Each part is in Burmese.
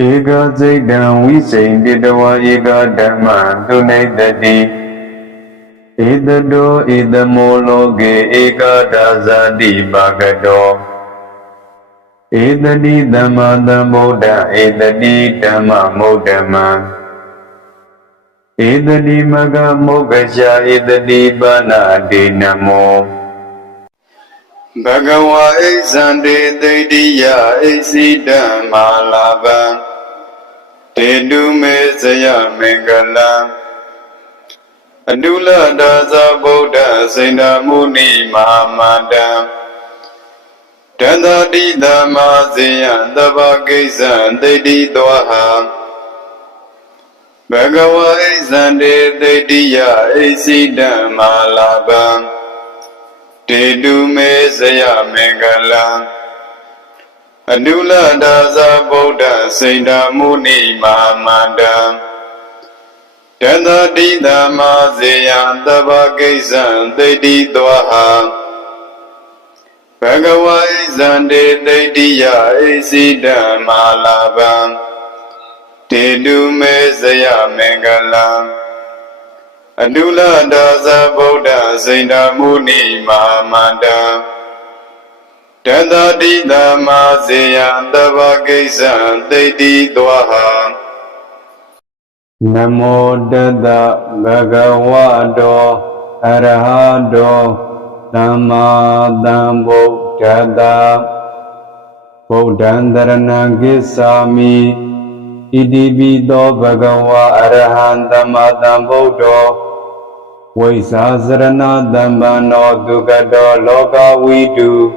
Ega Zaidan we say Didawa Ega Dharma Dunedadi Edado Edamologe Ega Dazadi Bagado Edadi Dhamma Dhammoda Edadi Dhamma Modama Edadi Maga Mogasha Edadi Bana Dinamo Bhagawa Exande Daidiya Exida Malava Tedu Mesaya Mengala Adula Daza Buddha Saina Muni Mahamada Dada Dida Mazaya Dava Gesa Daidi Dwaha Bhagawa Exande Daidiya Exida Malava Tedu Mesaya Mengala Adula Daza Buddha Saida Muni Mahamada Dada Dida Mazaya Dava Gesa Daidi Dwaha Bhagawa Exande Daidiya Exida Malava Tedu Mesaya Mengala Adula Daza Buddha Saida Muni Mahamada Dada Dida Mazaya Dava Gesa Daidi Dwaha Namo Dada Bhagavado Arahado Dhamma Dhambuddhada Buddhandarana Gisami Idibido Bhagava Arahan Dhamma Dhambuddho Vaisasarana Dhammano Dugado Loka Vidu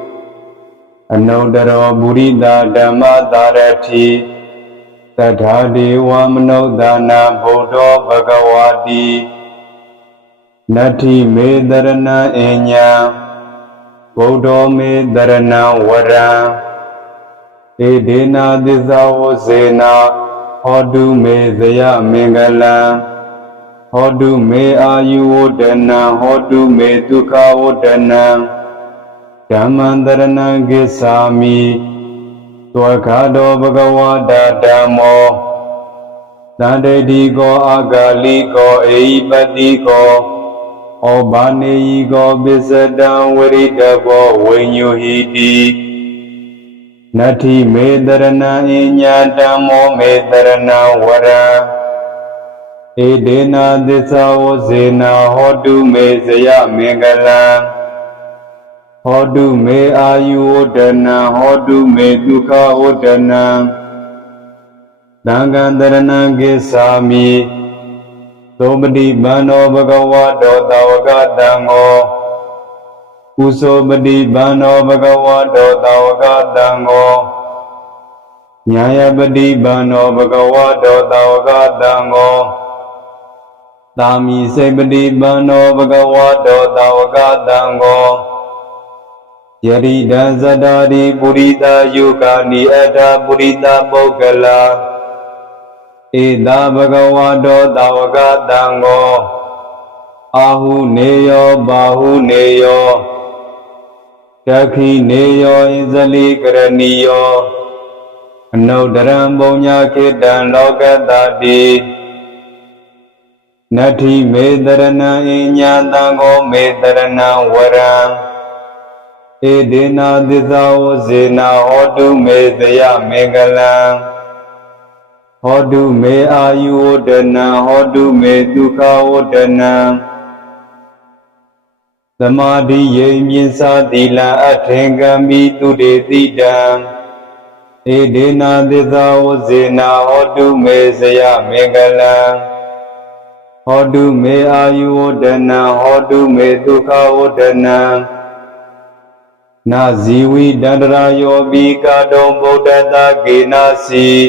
Anodaro Burida Dhamma Dharati Tadhadi Vamanodana Buddho Bhagavadi Nati Medarana Enya Buddho Medarana Vara Edena Dizavosena Hodu Mesaya Mengala Hodu me ayuodana, hodu me dukhaodana, Dhammandarana Gisami, Twakado Bhagavada Dhammo, Dadedigo Agaligo Eibadigo, Obanigo Bisadam Viridabo Vinyuhidi, Nati Medarana Inya Dhammo Medarana Vara, Edena Disavosena Hodu Mesaya Mengala Hodu Me Ayuodana Hodu Me Dukhaodana Dangandarana Gisami Sobadi Bano Bhagavado Davagadhango Usobadi Bano Bhagavado Davagadhango Nyayabadi Bano Bhagavado Davagadhango Dami Sebadi Bano Bhagavado Davagadhango Yarida Zadari Burita Yukani Ada Burita Bogala Eda Bhagavado Davagadhango Ahu Neyo Bahu Neyo Yakhi Neyo Izali Karaniyo Anodaram Bonya Kedan Logadadi Nati Medarana Inyandango Medarana Vara Edena Dizavosena Hodu Mesaya Mengala Hodu Me Ayuodana Hodu Me Dukhaodana Samadhi Yemyinsa Dila Athengami Tude Tidam Edena Dizavosena Hodu Mesaya Mengala Hodu Me Ayuodana Hodu Me Dukhaodana Na Ziwi Dandarayo Bikadom Buddhata Ginasi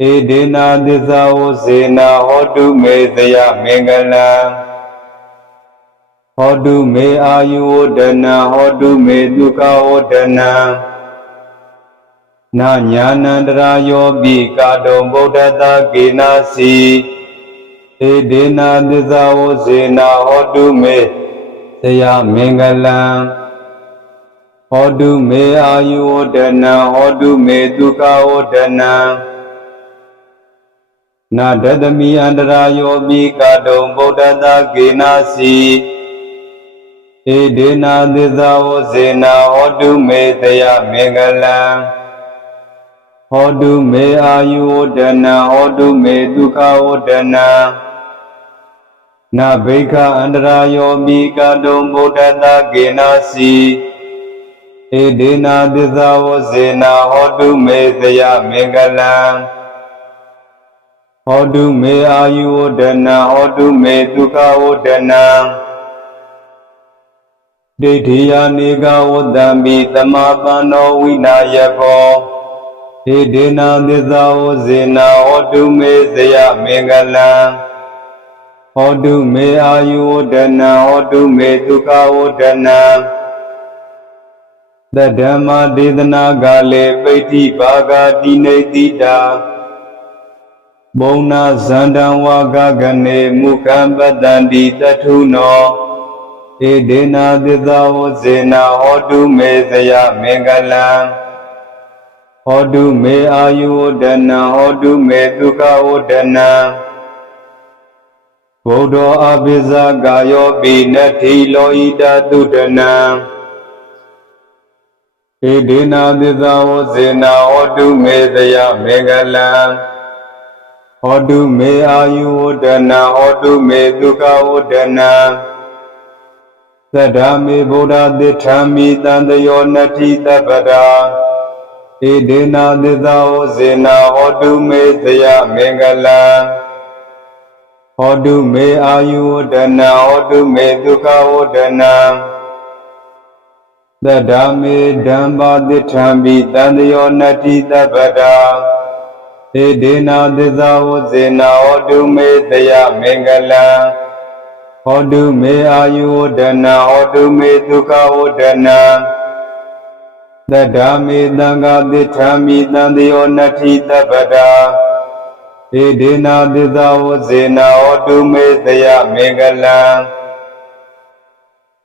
Edena Disavosena Hodu Mesaya Mengala Hodu Me Ayuodana Hodu Me Dukhaodana Na Nyanandarayo Bikadom Buddhata Ginasi Edena Disavosena Hodu Mesaya Mengala Hodu me ayuodana, hodu me dukhaodana, Na dadami andara yobi kadong bodhata kinasi Edena dizao zena hodu me daya mengalam Hodu me ayu odana hodu me dukha odana Na bheka andara yobi kadong bodhata kinasi Edena dizao zena hodu me daya mengalam Hodu me ayu odana hodu me dukha odana Didhiya nega odambi tamapano vinayako Edena dizao zena hodu me zaya mengalam Hodu me ayu odana hodu me dukha odana Dadhamma dedana gale paiti bhaga dinetita Bona zandam waga gane mukham badandi tathuno Edena dizao zena hodu me zaya mengalam Hodu me ayu odana hodu me dukha odana Bodho abhiza gayo binati loida dudana Edena dizao zena hodu me zaya mengalam Hodu me ayu odana hodu me dukha odana Sadhami Buddha Dithami Tandayo Nati Tabada Edena dizao zena hodu me zaya mengalam Hodu me ayu odana hodu me dukha odana Sadhami Dhamma Dithami Tandayo Nati Tabada Edena dizao zena hodu me zaya mengalam Hodu me ayu odana hodu me dukha odana Dadami danga dithami tandayo nati tabada Edena dizao zena hodu me zaya mengalam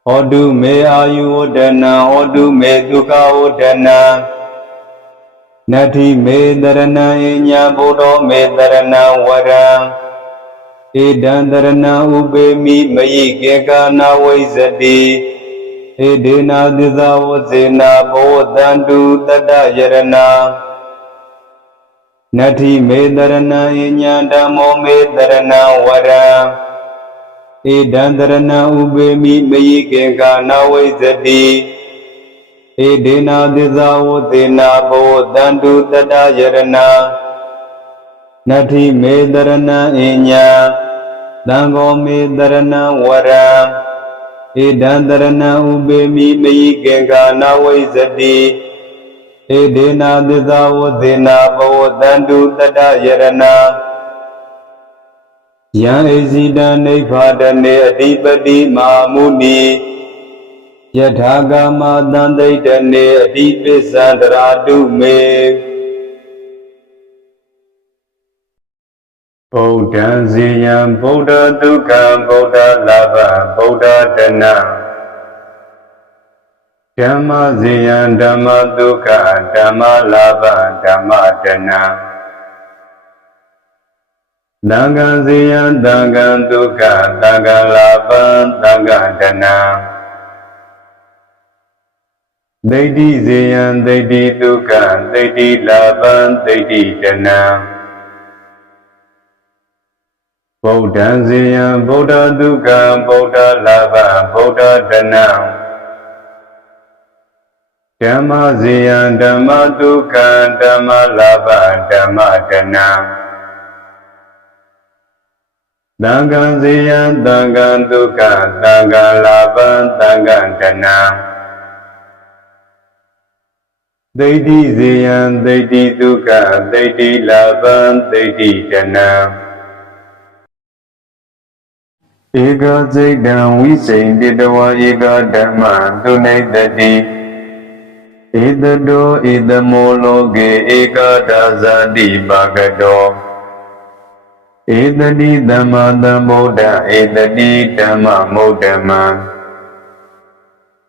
Hodu me ayu odana hodu me dukha odana Nati me dharana inya bodho me dharana varam Edan dharana ubemi mayi keka na vaisati Edena dizao zena bodhandu tata yarana Nati me dharana inya dhammo me dharana varam Edan dharana ubemi mayi keka na vaisati Edena dizao zena bodhandu tata yarana Nati me dharana inya Dango me dharana varam Edan dharana ubemi mayi keka na vaisati Edena dizao zena bodhandu tata yarana Yan ezida nifadane adipati mamuni Yadhagama dandaitane adipisandharadu me Buddha ziyam Buddha dukkha Buddha labha Buddha dana Dhamma ziyam Dhamma dukkha Dhamma labha Dhamma dana Dangha ziyam Dangha dukkha Dangha labha Dangha dana Deiti ziyam Deiti dukkha Deiti labha Deiti dana Buddha ziyam Buddha dukkha Buddha labha Buddha dana Dhamma ziyam Dhamma dukkha Dhamma labha Dhamma dana Dangha ziyam Dangha dukkha Dangha labha Dangha dana Deiti ziyam Deiti dukkha Deiti labha Deiti dana Eka Zaidan Visenditawa Eka Dhamma Dunaitati Edado Edamologe Eka Dazadi Bhagato Edadi Dhamma Dhammoda Edadi Dhamma Modhamma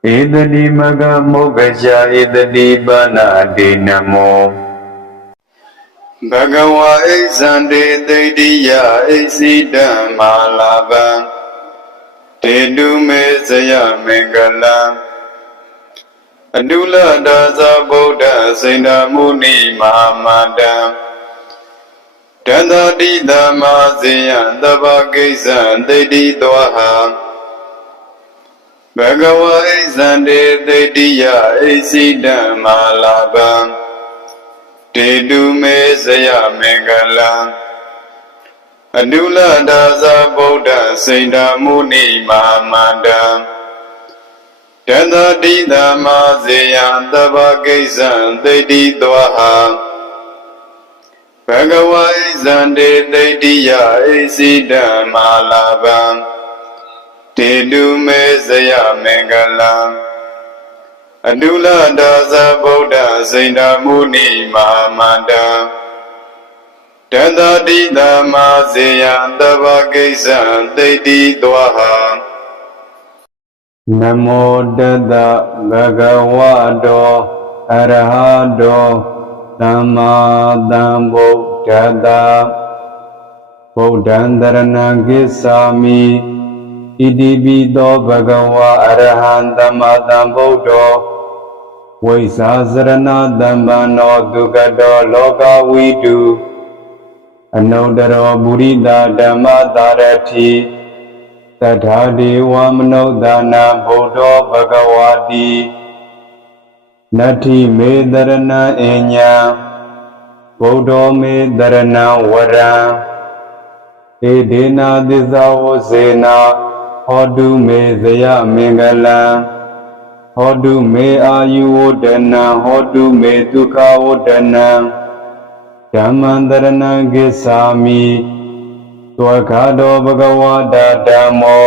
Edadi Magga Mokkasha Edadi Bana Dinamo Bhagava Exande Daidiya Exidamma Labam Tedu Mesaya Mengalam Adula Daza Buddha Sena Muni Mahamadam Dada Dida Maziya Dabagizan Dedi Dwaham Bhagava Exande Daidiya Exidamma Labam Tedu Mesaya Mengalam Adula Daza Buddha Sena Muni Mahamadam Dada Dida Maziya Dabagizan Dedi Dwaham Bhagava Exande Daidiya Exidamma Labam Tedu Mesaya Mengalam Adula Daza Buddha Sena Muni Mahamadam Dada Dida Maziya Dabagizan Dedi Dwaham Namo Tassa Bhagavato Arahato Samma Sambuddhassa Buddhaṃ Saranam Gacchāmi Idipito Bhagava Arahaṃ Samma Sambuddho Vaisāsarana Dhammano Dukkato Lokavidu Anuttaro Buddhita Dhamma Tharati Tathādeva Manodana Buddho Bhagavati Nati Medarana Enya Buddho Medarana Vara Edena Disavo Sena Hodu Mesaya Mengalam Hodu Me Ayuvodana Hodu Me Dukkhavodana Dhammantarana Gacchāmi Twakado Bhagavata Dhammo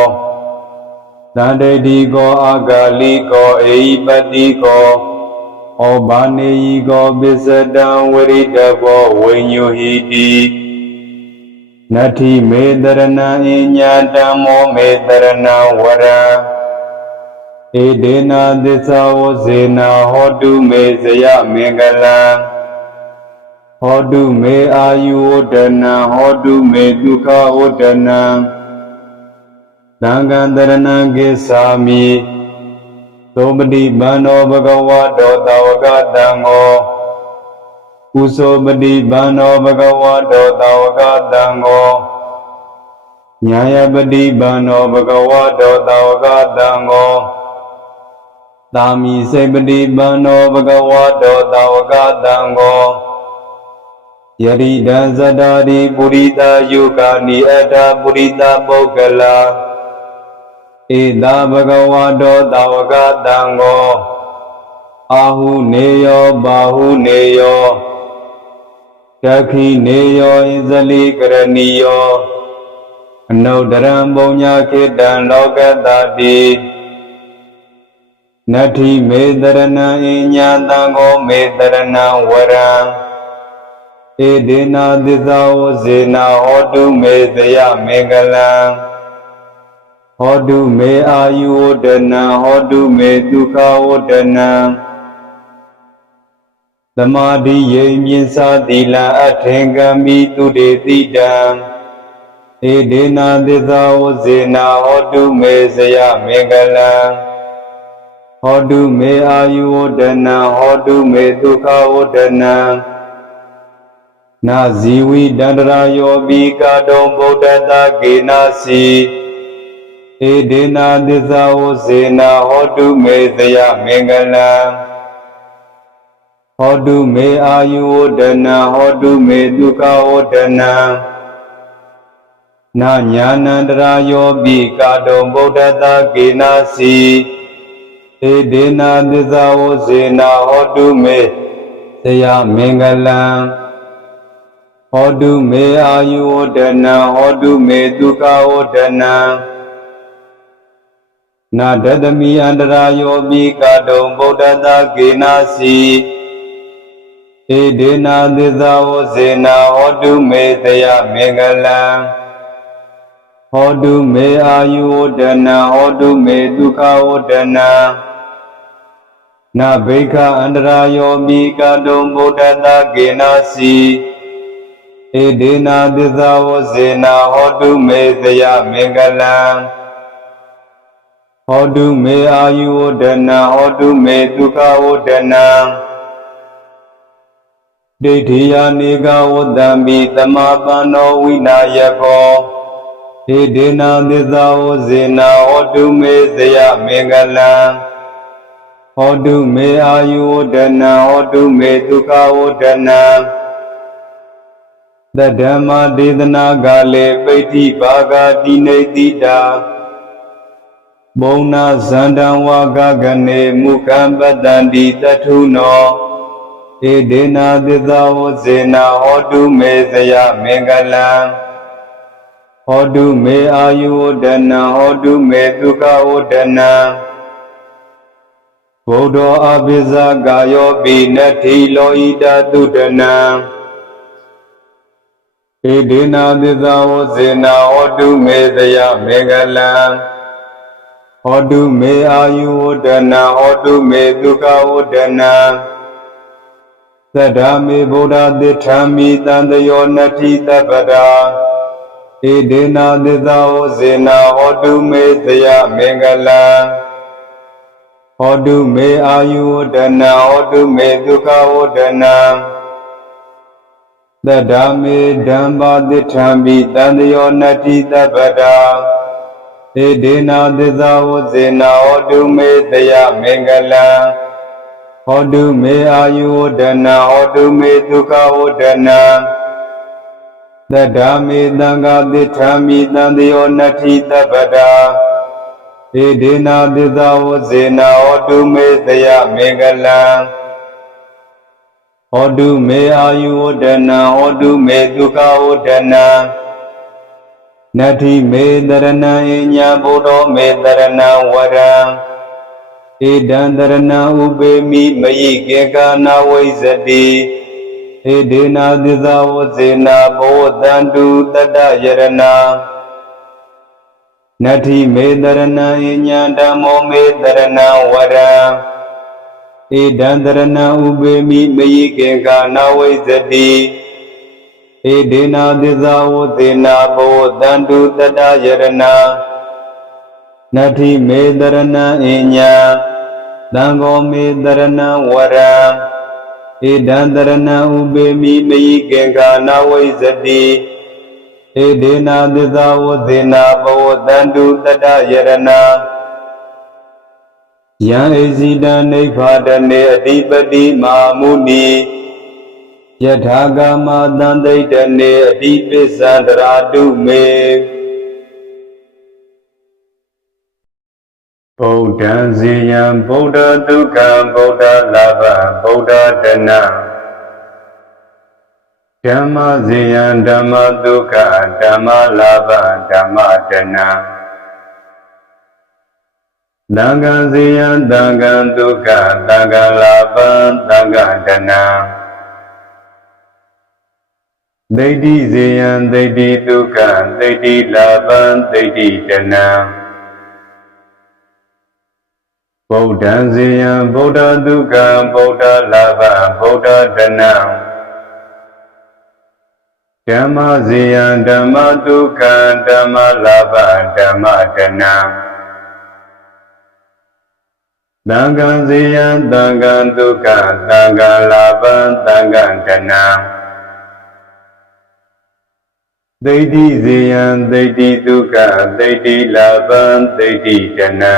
Tadadiko Agaliko Eipatiko Obaneyiko Bisadam Viridabo Vinyuhiti Nati Medarana Inya Dhammo Medarana Vara Edena Disavo Sena Hodu Mesaya Mengalam Hodu Me Ayuvodana Hodu Me Dukkhavodana Dangantarana Gacchāmi Sobati Bano Bhagavato Tawagatango Usobati Bano Bhagavato Tawagatango Nyayapati Bano Bhagavato Tawagatango Tami Sepati Bano Bhagavato Tawagatango Yarida Zadari Purita Yukani Etta Purita Pogala Eda Bhagavato Tawagatango Ahu Neyo Bahu Neyo Dakhi Neyo Izali Karaniyo Anaudaram Bonya Ketan Lokatati Nati Medarana Inyatango Medarana Varam Edena Disavo Sena Hodu Mesaya Mengalam Hodu Me Ayuvodana Hodu Me Dukkhavodana Samadhi Yemyinsa Thila Atthengami Tudetidam Edena Disavo Sena Hodu Mesaya Mengalam Hodu Me Ayuvodana Hodu Me Dukkhavodana Na Zivi Dandarayo Bhikkhadom Buddhata Genasi Edena Disavo Sena Hodu Mesaya Mengalam Hodu Me Ayuvodana Hodu Me Dukkhavodana Na Jnanandarayo Bhikkhadom Buddhata Genasi Edena Disavo Sena Hodu Mesaya Mengalam Hodu Me Ayuvodana Hodu Me Dukkhavodana Na Dadami Andarayo Bhikkhadom Buddhata Genasi Edena Disavo Sena Hodu Mesaya Mengalam Hodu Me Ayuvodana Hodu Me Dukkhavodana Na Bhikha Andarayo Bhikkhadom Buddhata Genasi ဒေနာသစ္စာဝဇေနာဟောတုမေသယမင်္ဂလံဟောတုမေအာယုဝဒနာဟောတုမေဒုက္ခဝဒနာဒိဋ္ဌိယာနေကဝတ္တံမိသမာပန္နောဝိနာယကောဒေနာသစ္စာဝဇေနာဟောတုမေသယမင်္ဂလံဟောတုမေအာယုဝဒနာဟောတုမေဒုက္ခဝဒနာသဓမ္မဒေသနာကလေပိဋ္ဌိဘာဂတိနေတိတာဘုံနာဇန္တံဝါဂကနေမုကံပတ္တန္တိတထုနောဒေနာသစ္စာဝဇေနာဟောတုမေသယမင်္ဂလံဟောတုမေအာယုဝဒနာဟောတုမေဒုက္ခဝဒနာဘုဒ္ဓအဘိဇာကာယောပိနတိလောဣတသုဒနာဒေနာသစ္စာဝဇေနာဟောတုမေသယမင်္ဂလံဟောတုမေအာယုဝဒနာဟောတုမေဒုက္ခဝဒနာသဒ္ဓမေဗုဒ္ဓသစ္ထာမိတံတယောနတ္ထိတပ္ပရာဒေနာသစ္စာဝဇေနာဟောတုမေသယမင်္ဂလံဟောတုမေအာယုဝဒနာဟောတုမေဒုက္ခဝဒနာသဒ္ဓမေဓမ္မသစ္ထာမိတံတယောနတ္ထိတပ္ပရာဒေနာသစ္စာဝဇေနာဟောတုမေသယမင်္ဂလံဟောတုမေအာယုဝဒနာဟောတုမေဒုက္ခဝဒနာသဒ္ဓမေသံဃာသစ္ထာမိတံတယောနတ္ထိတပ္ပရာဒေနာသစ္စာဝဇေနာဟောတုမေသယမင်္ဂလံဟောတုမေအာယုဝဒနာဟောတုမေဒုက္ခဝဒနာနတ္ထိမေတရဏံအညာဘုဒ္ဓောမေတရဏံဝရံဣဒံတရဏံဥပေမိမယိကေကာနာဝိဇတိဒေနာသစ္စာဝဇေနာဘောတန္တုတတ္တယရဏနတ္ထိမေတရဏံအညာဓမ္မောမေတရဏံဝရံဣဒံတရဏံဥပေမိမယိကေကာနာဝိဇတိဒေနာသစ္စာဝဇေနာဘောတန္တုတတ္တယရဏနတ္ထိမေတရဏံအညာသံဃောမေတရဏံဝရံဣဒံတရဏံဥပေမိမယိကေကာနာဝိဇတိဒေနာသစ္စာဝဇေနာဘောတန္တုတတ္တယရဏယံဣဇိတံနိဗ္ဗာဒနေအဓိပတိမာမုနိယထာဂမသံသိတ္တနေအဓိပစ္စံတရာတုမေဗုဒ္ဓံဇေယံဗုဒ္ဓဒုက္ခံဗုဒ္ဓလာဘဗုဒ္ဓတနံဓမ္မဇေယံဓမ္မဒုက္ခဓမ္မလာဘဓမ္မတနံသံဃံဇေယံသံဃံဒုက္ခသံဃံလာဘသံဃံတနံဒိဋ္ဌိဇေယံဒိဋ္ဌိဒုက္ခဒိဋ္ဌိလာဘဒိဋ္ဌိတနံဗုဒ္ဓံဇေယံဗုဒ္ဓဒုက္ခံဗုဒ္ဓလာဘဗုဒ္ဓတနံဓမ္မဇေယံဓမ္မဒုက္ခံဓမ္မလာဘဓမ္မတနံသံဃံဇေယံသံဃံဒုက္ခသံဃံလာဘသံဃံတနံဒိဋ္ဌိဇေယံဒိဋ္ဌိဒုက္ခဒိဋ္ဌိလာဘဒိဋ္ဌိတနံ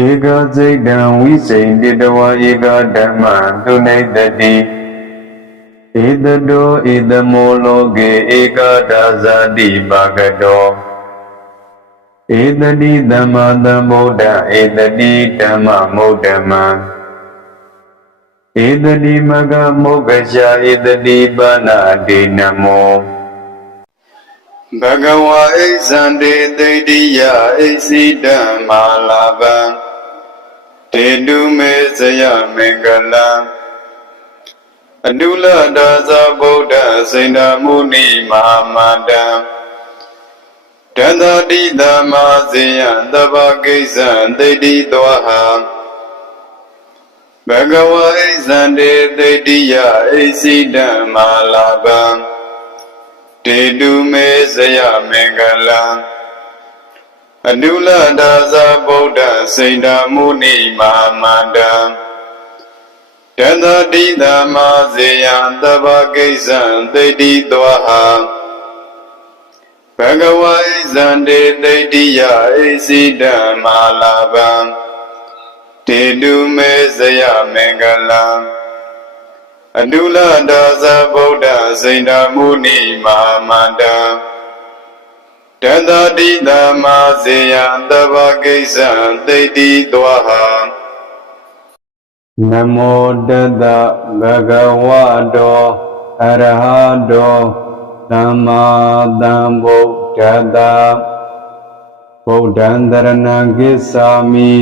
ဧကစိတ်တံဝိစိန်တိတဝဧကဓမ္မသုနေတတိဧတတောဧတမောလောကေဧကဒါဇာတိပါကတောဧတတိသမ္မာသမ္ဗုဒ္ဓဧတတိဓမ္မမုဒ္ဓမံဧတတိမဂ္ဂမုဂ္ဂရှာဧတတိပါဏာတိနမောဘဂဝါဣဇန္တေသိတ္တိယဣစိတံမာလာဘံတေတုမေဇယမင်္ဂလံအနုလဒါဇဗုဒ္ဓစိန္ဒမုနိမဟာမန္တံတန္တတိသမ္မာဇေယသဗ္ဗကိစ္စံသိတ္တိသောဟံ ဘဂဝါဣဇန္တေသိတိယဣစီဓမ္မာလာဘံတေတုမေဇယမင်္ဂလံအနုလဒါဇဗုဒ္ဓစိန္ဒမုနိမာမန္တံတသတိသမ္မာဇေယံသဗ္ဗကိစ္စံသိတိသောဟံဘဂဝါဣဇန္တေသိတိယဣစီဓမ္မာလာဘံတေတုမေဇယမင်္ဂလံအနုလဒါဇဗုဒ္ဓစိန္ဒမုနိမာမန္တံတသတိသမ္မာဇေယံသဗ္ဗကိစ္စံသိတိသောဟံနမောတတဗဂဝတောအရဟတောသမ္မာသမ္ဗုဒ္ဓတ္တဗုဒ္ဓံတရဏံကိစ္ဆာမိ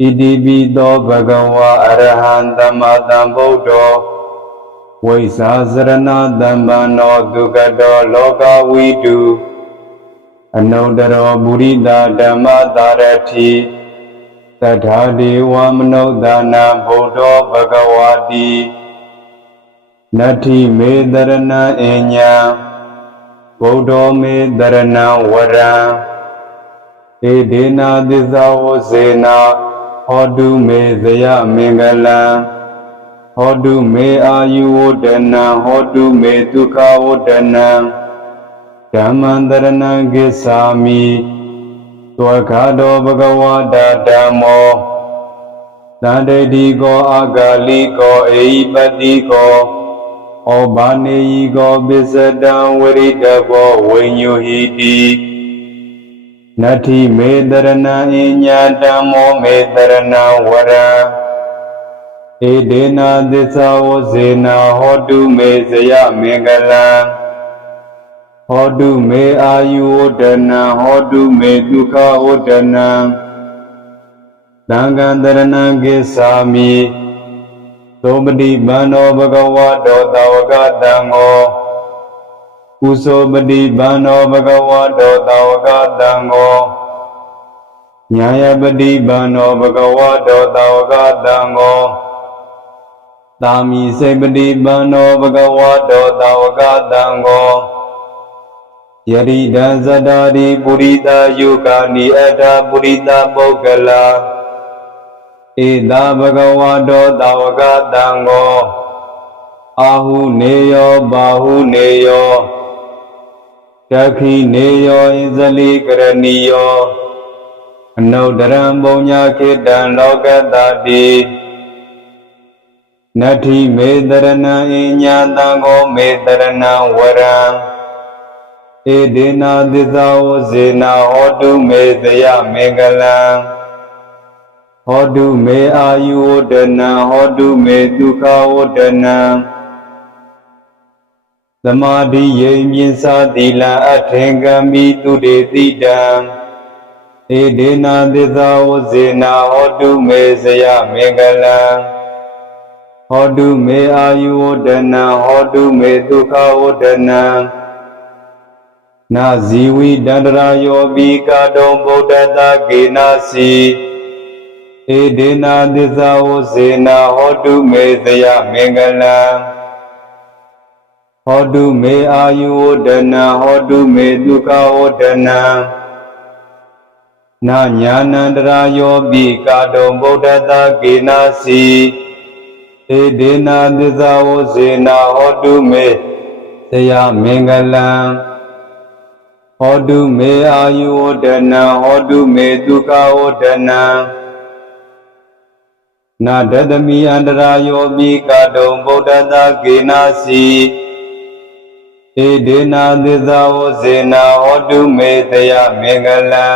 ဣတိပိသောဘဂဝါအရဟံသမ္မာသမ္ဗုဒ္ဓောဝိဇာစရဏသမ္ပန္နောဒုက္ခတောလောကဝိတုအနုတ္တရောပုရိသဓမ္မသာရတိသတ္ထာဒေဝမနုဿာနာဗုဒ္ဓောဘဂဝါတိနတ္ထိမေတရဏံအညံဗုဒ္ဓောမေတရဏံဝရံဧဒေနာသစ္စာဝစေနာဟောတုမေဇယမင်္ဂလံဟောတုမေအာယုဝဒနံဟောတုမေဒုက္ခဝဒနံဓမ္မံတရဏံကိစ္ဆာမိသောခါတောဘဂဝတာဓမ္မောသန္တိတိကောအာဂါလိကောအေဟိပတိကောဩဘာနေယိကောပစ္စတံဝရိတဘောဝိညုဟိတိနတ္ထိမေတရဏံအညဓမ္မောမေတရဏံဝရံဧဒေနာသစ္စာဝစေနာဟောတုမေဇယမင်္ဂလံဟောတုမေအာယုဝဒနံဟောတုမေဒုက္ခဝဒနံသံဃံတရဏံကိစ္ဆာမိသောပတိပန္နောဘဂဝတောသာဝကတံဟောကုသောပတိပန္နောဘဂဝတောသာဝကတံဟောညာယပတိပန္နောဘဂဝတောသာဝကတံဟောသာမိစေပတိပန္နောဘဂဝတောသာဝကတံဟောယရိဒံဇတ္တာရိပုရိသယုကာနိအတ္တပုရိသပုဂ္ဂလာဧတာဘဂဝတောသာဝကတံဟောအာဟုနေယောဘာဟုနေယောတခိနေယောဣဇလိကရဏီယောအနုတ္တရံပုညခေတံလောကတတိနတ္ထိမေတရဏံအညသံဃောမေတရဏံဝရံဧဒေနာသစ္စာဝစေနာဟောတုမေဇယမင်္ဂလံဟောတုမေအာယုဝဒနံဟောတုမေဒုက္ခဝဒနံသမာဓိယိမြင်စာသီလံအထင်ကမိတုတေတိတံဧဒေနာသစ္စာဝစေနာဟောတုမေဇယမင်္ဂလံဟောတုမေအာယုဝဒနံဟောတုမေဒုက္ခဝဒနံနာဇီဝိတန္တရာယောပိကာတုံဗုဒ္ဓတာကေနာစီဧဒေနာသစ္စာဝစေနာဟောတုမေဇယမင်္ဂလံဟောတုမေအာယုဝဒနံဟောတုမေဒုက္ခဝဒနံနာညာနန္တရာယောပိကာတုံဗုဒ္ဓတာကေနာစီဧဒေနာသစ္စာဝစေနာဟောတုမေဇယမင်္ဂလံဟောတုမေအာယုဝဒနံဟောတုမေဒုက္ခဝဒနံနာဒတမိအန္တရာယောပိကာတုံဗုဒ္ဓတာကေနာစီဧဒေနာသစ္စာဝစေနာဟောတုမေဇယမင်္ဂလံ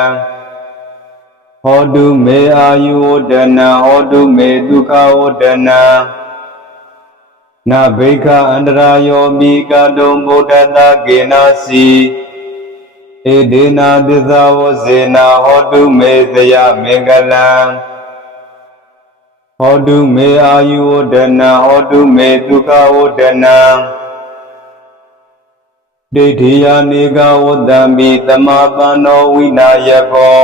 ဟောတုမေအာယုဝဒနံဟောတုမေဒုက္ခဝဒနံနာဘိက္ခအန္တရာယောပိကာတုံဗုဒ္ဓတာကေနာစီဧဒေနာသစ္စာဝစေနာဟောတုမေဇယမင်္ဂလံဟောတုမေအာယုဝဒနံဟောတုမေဒုက္ခဝဒနံဒိဋ္ဌိယာနေကဝတ္တံပိသမာပန္နောဝိနာယကော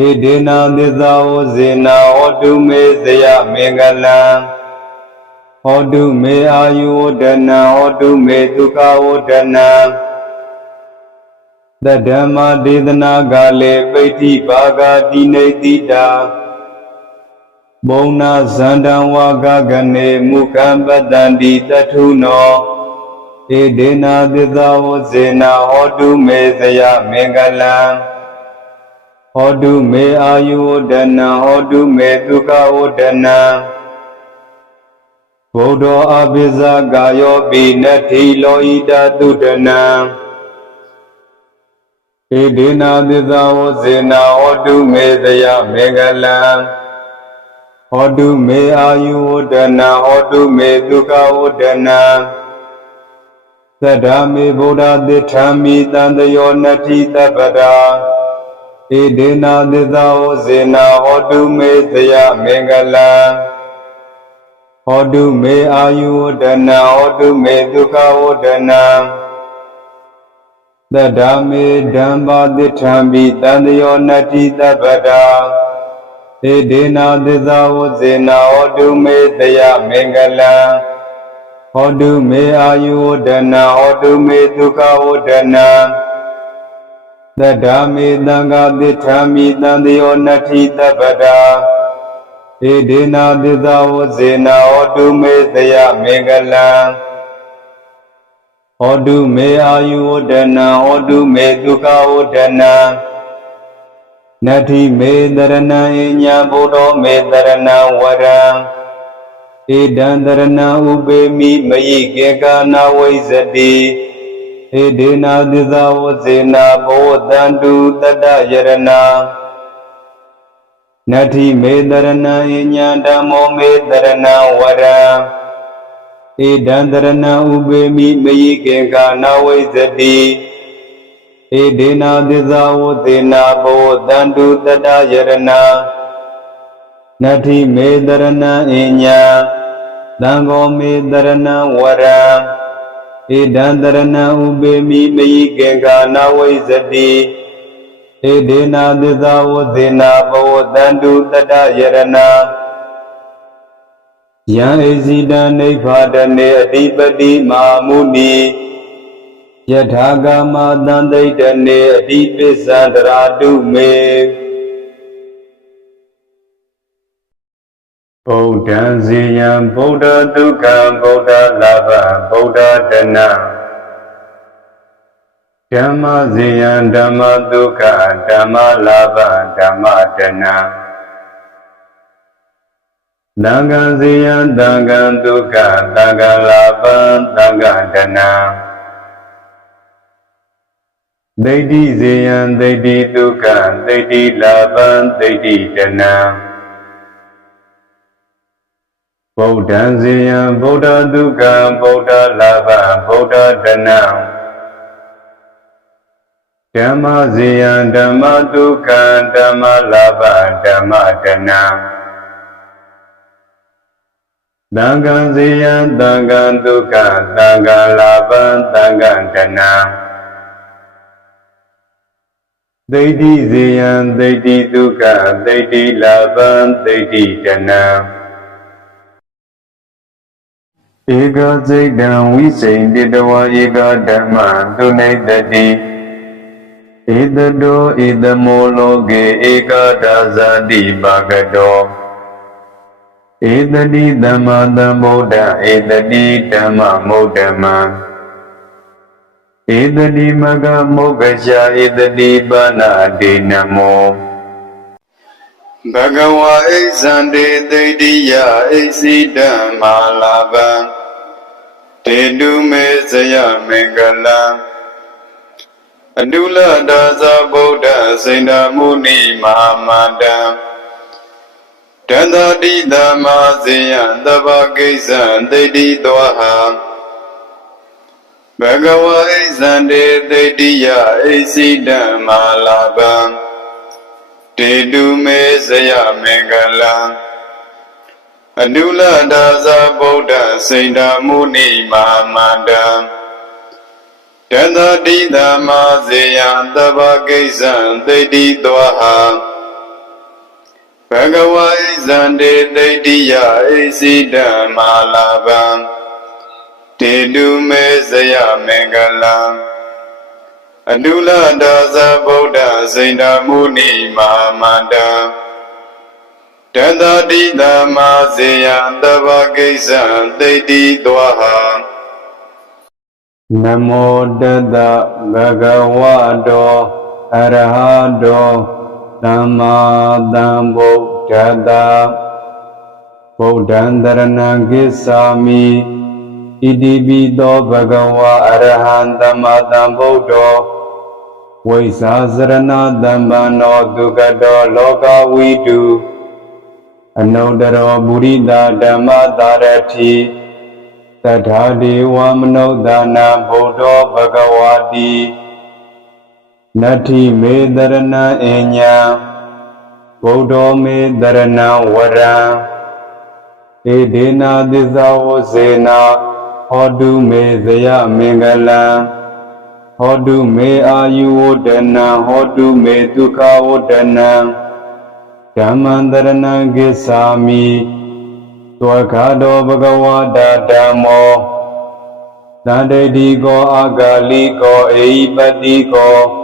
ဧဒေနာသစ္စာဝဇေနာဟောတုမေဇယမင်္ဂလံဟောတုမေအာယုဝဒနာဟောတုမေဒုက္ခဝဒနာသတ္တမဒေသနာကလေပိဋ္ဌိဘာဂတိနေတိတာဘုံနာဇန္တံဝါဂကနေမုခံပတ္တန္တိတထုနောဧဒေနာသစ္စာဝဇေနာဟောတုမေဇယမင်္ဂလံဟောတုမေအာယုဝဒနာဟောတုမေဒုက္ခဝဒနာဗုဒ္ဓအပိဇာကာယောပိနတ္ထိလောဣတသုဒနာဧဒေနာသစ္စာဝဇေနာဟောတုမေသယမင်္ဂလံဟောတုမေအာယုဝဒနာဟောတုမေဒုက္ခဝဒနာသတ္တမေဗုဒ္ဓသစ္ထာမိတံတယောနတ္ထိတပ္ပတာဧဒေနာသစ္စာဝဇေနာဟောတုမေသယမင်္ဂလံဟောတုမေအာယုဝဒနာဟောတုမေဒုက္ခဝဒနာသတ္တမေဓမ္မာသစ္ထာမိတံတယောနတ္ထိတပ္ပတာဧဒေနာသစ္စာဝဇေနာဟောတုမေသယမင်္ဂလံဟောတုမေအာယုဝဒနာဟောတုမေဒုက္ခဝဒနာသတ္တမေသံဃာသစ္ထာမိတံတယောနတ္ထိတပ္ပတာဧဒေနာသစ္စာဝဇေနာဟောတုမေသယမင်္ဂလံဟောတုမေအာယုဝဒနာဟောတုမေဒုက္ခဝဒနာနတ္ထိမေတရဏံအညာဘုဒ္ဓောမေတရဏံဝရံဧတံတရဏံဥပေမိမယိကေကာနာဝိဇ္ဇတိဧဒေနာသစ္စာဝဇေနာဘောတန္တုတတ္တယရဏနတ္ထိမေတရဏံအညာဓမ္မောမေတရဏံဝရံဧတံတရဏံဥပေမိမယိကေကာနာဝိဇ္ဇတိဧဒေနာသစ္စာဝဇေနာဘောတန္တုတတ္တယရဏနတ္ထိမေတရဏံအညာသံဃောမေတရဏံဝရံဧတံတရဏံဥပေမိမယိကေကာနာဝိဇ္ဇတိဧဒေနာသစ္စာဝဇေနာဘောတန္တုတတ္တယရဏယံဣဇိတံနိဗ္ဗာဒနေအဓိပတိမဟာမုနိယထာဂမသံသိတနေအဓိပစ္စံတရာတုမေဗုဒ္ဓံဇေယံဗုဒ္ဓဒုက္ခံဗုဒ္ဓလာភဗုဒ္ဓတနံဓမ္မဇေယံဓမ္မဒုက္ခဓမ္မလာភဓမ္မတနံသံဃံဇေယံသံဃံဒုက္ခသံဃံလာភသံဃံတနံဒိဋ္ဌိဇေယံဒိဋ္ဌိဒုက္ခဒိဋ္ဌိလာភဒိဋ္ဌိတနံဗုဒ္ဓံဇေယံဗုဒ္ဓဒုက္ခဗုဒ္ဓလာភဗုဒ္ဓတနံဓမ္မဇေယံဓမ္မဒုက္ခဓမ္မလာភဓမ္မတနံသံဃံဇေယံသံဃံဒုက္ခသံဃံလာភသံဃံတနံဒိဋ္ဌိဇေယံဒိဋ္ဌိဒုက္ခဒိဋ္ဌိလာភဒိဋ္ဌိတနံဧကစိတ်တံဝိစိန်တိတဝါဧကဓမ္မသုနိတတိဧတတောဧတမောလောကေဧကဒါဇာတိပါကတောဧတတိသမ္မာသမ္ဗုဒ္ဓဧတတိဓမ္မမုဒ္ဓမံဧတတိမဂ္ဂမုဂ္ဂရှာဧတတိပါဏာတိနမောဘဂဝါဣဇန္တေသိတိယဣစီဓမ္မာလာភံတေတုမေဇယမင်္ဂလံအတုလဒါဇဗုဒ္ဓစိန္ဒမုနိမဟာမန္တံတသတိသမ္မာဇေယသဗ္ဗကိစ္စံသိတိသောဟံဘဂဝါဣဇန္တေသိတိယဣစီဓမ္မာလာភံတေတုမေဇယမင်္ဂလံအတုလဒါဇဗုဒ္ဓစိန္ဒမုနိမဟာမန္တံတသတိသမ္မာဇေယသဗ္ဗကိစ္စံသိတိသောဟံ Bhagava Zande Daidiya Isida Malabam Dedu Mesaya Mengalam Adula Daza Buddha Sainda Muni Mahamanda Dada Dida Mazaya Davagisa Daidi Dwaha Namo Dada Bhagavato Arahato Dhamma Dhambuddhata Buddhandarana Gisami Idibito Bhagava Arahan Dhamma Dhambuddho Vaisasarana Dhammano Dukkado Loka Vidu Anodaro Buddhita Dhamma Dharati Tadhadi Vamanodana Buddho Bhagavati Nati Medarana Enya Buddho Medarana Vara Edena Dizavo Zena Hodu Me Zaya Mengala Hodu Me Ayuodana Hodu Me Dukkhaodana Dhammandarana Gisami Twakado Bhagavata Dhammo Dandedigo Agaligo Eipatigo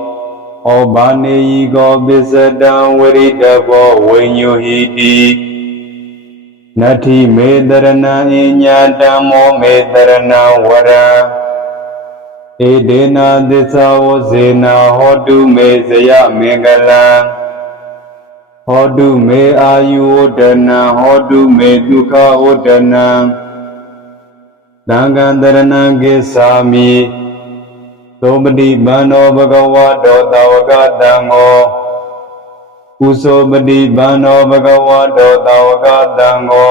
Obaneyigo Bisadam Viridabo Vinyuhiti Nati Medarana Inya Dhammo Medarana Vara Edena Disavo Zena Hodu Me Zaya Mengala Hodu Me Ayuodana Hodu Me Dukkhaodana Dangandarana Gisami Somadi Bano Bhagavato Tavagadango Usobadi Bano Bhagavato Tavagadango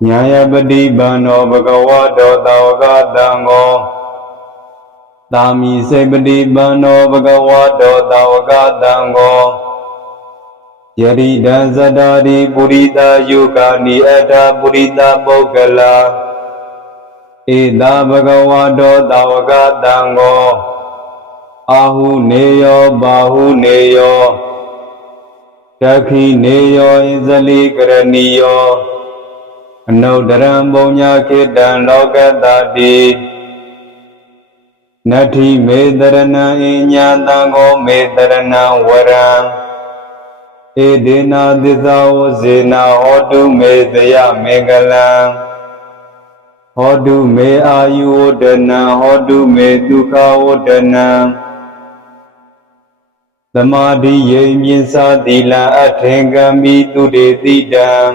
Nyayabadi Bano Bhagavato Tavagadango Tami Sebadi Bano Bhagavato Tavagadango Yari Danzadari Purita Yukani Eda Purita Bogala Eda Bhagavato Tavagadango Ahu Neyo Bahu Neyo Dakhi Neyo Izali Karaniyo Anodharam Bonya Kedan Lokatati Nati Medarana Inyatango Medarana Varam Edena Disavo Zena Hodu Me Zaya Mengalam Hodu Me Ayuodana Hodu Me Dukkhaodana Samadhi Yemin Sadila Athengami Tudetidam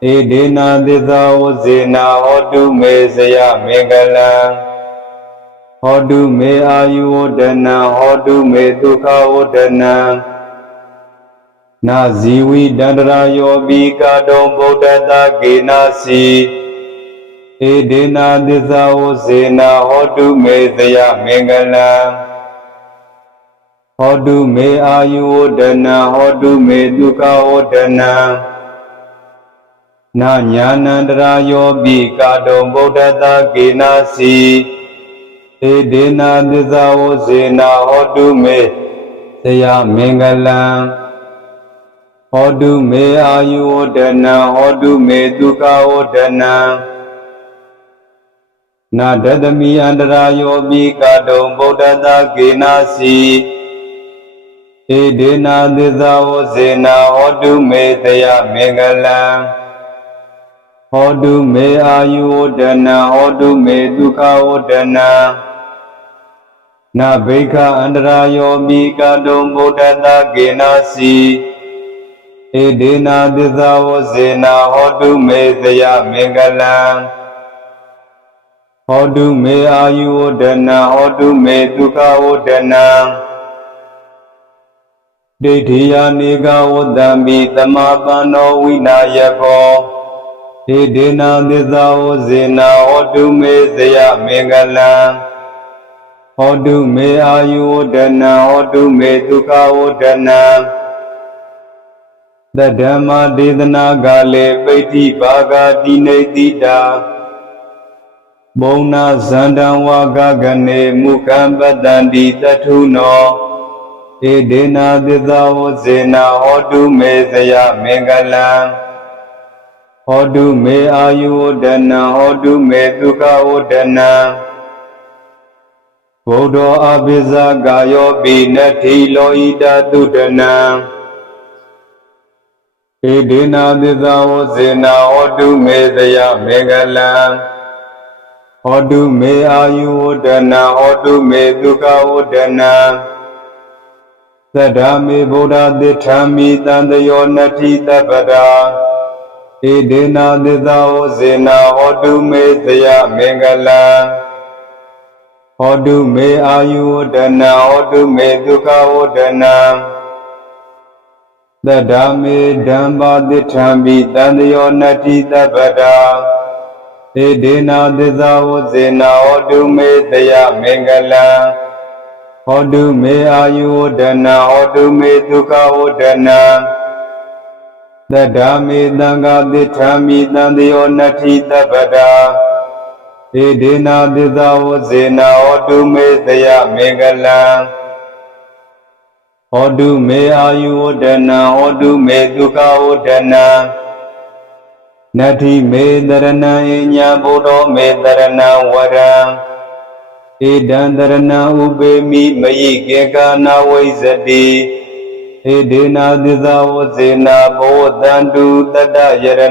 Edena Disavo Zena Hodu Me Zaya Mengalam Hodu Me Ayuodana Hodu Me Dukkhaodana Na Ziwi Dandarayo Bikadom Buddhata Genasi Edena Disavo Zena Hodu Me Zaya Mengalam Hodu Me Ayuodana Hodu Me Dukkhaodana Na Nyanandarayo Bikadom Buddhata Genasi Edena Disavo Zena Hodu Me Zaya Mengalam Hodu Me Ayuodana Hodu Me Dukkhaodana Na Dadami Andarayo Bikadom Buddhata Genasi Edena Disavo Zena Hodu Me Zaya Mengalam Hodu Me Ayuodana Hodu Me Dukkhaodana Na Bhikha Andarayo Bikadom Buddhata Genasi Edena Disavo Zena Hodu Me Zaya Mengalam Hodu Me Ayuodana Hodu Me Dukkhaodana Didhiya Niga Udami Tamapano Vinayako Edena Disavo Zena Hodu Me Zaya Mengalam Hodu Me Ayuodana Hodu Me Dukkhaodana The Dhamma Dedana Gale Paiti Bhaga Dinetita Bona Zandan Waga Gane Mukam Badandi Tatuno ဧဒေနာသစ္စာဝဇေနာဟောတုမေသယမင်္ဂလံဟောတုမေအာယုဝဒနံဟောတုမေဒုက္ခဝဒနံဗုဒ္ဓောအဘိဇာကာယောပိနတ္ထိလောဣတသုဒနံဧဒေနာသစ္စာဝဇေနာဟောတုမေသယမင်္ဂလံဟောတုမေအာယုဝဒနံဟောတုမေဒုက္ခဝဒနံသဒ္ဓမေဗုဒ္ဓသစ္စာမိတံတယောနတ္ထိတပ္ပတာဧဒေနာသစ္စာဝဇေနာဟောတုမေသယမင်္ဂလံဟောတုမေအာယုဝဒနံဟောတုမေဒုက္ခဝဒနံသဒ္ဓမေဓမ္မာသစ္စာမိတံတယောနတ္ထိတပ္ပတာဧဒေနာသစ္စာဝဇေနာဟောတုမေသယမင်္ဂလံဟောတုမေအာယုဝဒနာဟောတုမေဒုက္ခဝဒနာသဒ္ဓမေသံဃာသစ္စာမိတံတယောနတ္ထိတပ္ပတာဧဒေနာသစ္စာဝဇေနာဟောတုမေသယမင်္ဂလံဟောတုမေအာယုဝဒနာဟောတုမေဒုက္ခဝဒနာနတ္ထိမေတရဏံအညဗုဒ္ဓောမေတရဏံဝရံဧတံတရဏံဥပေမိမယိကေကာနာဝိဇတိဧဒေနာသစ္စာဝဇေနာဘောတန္တုတတ္တယရဏ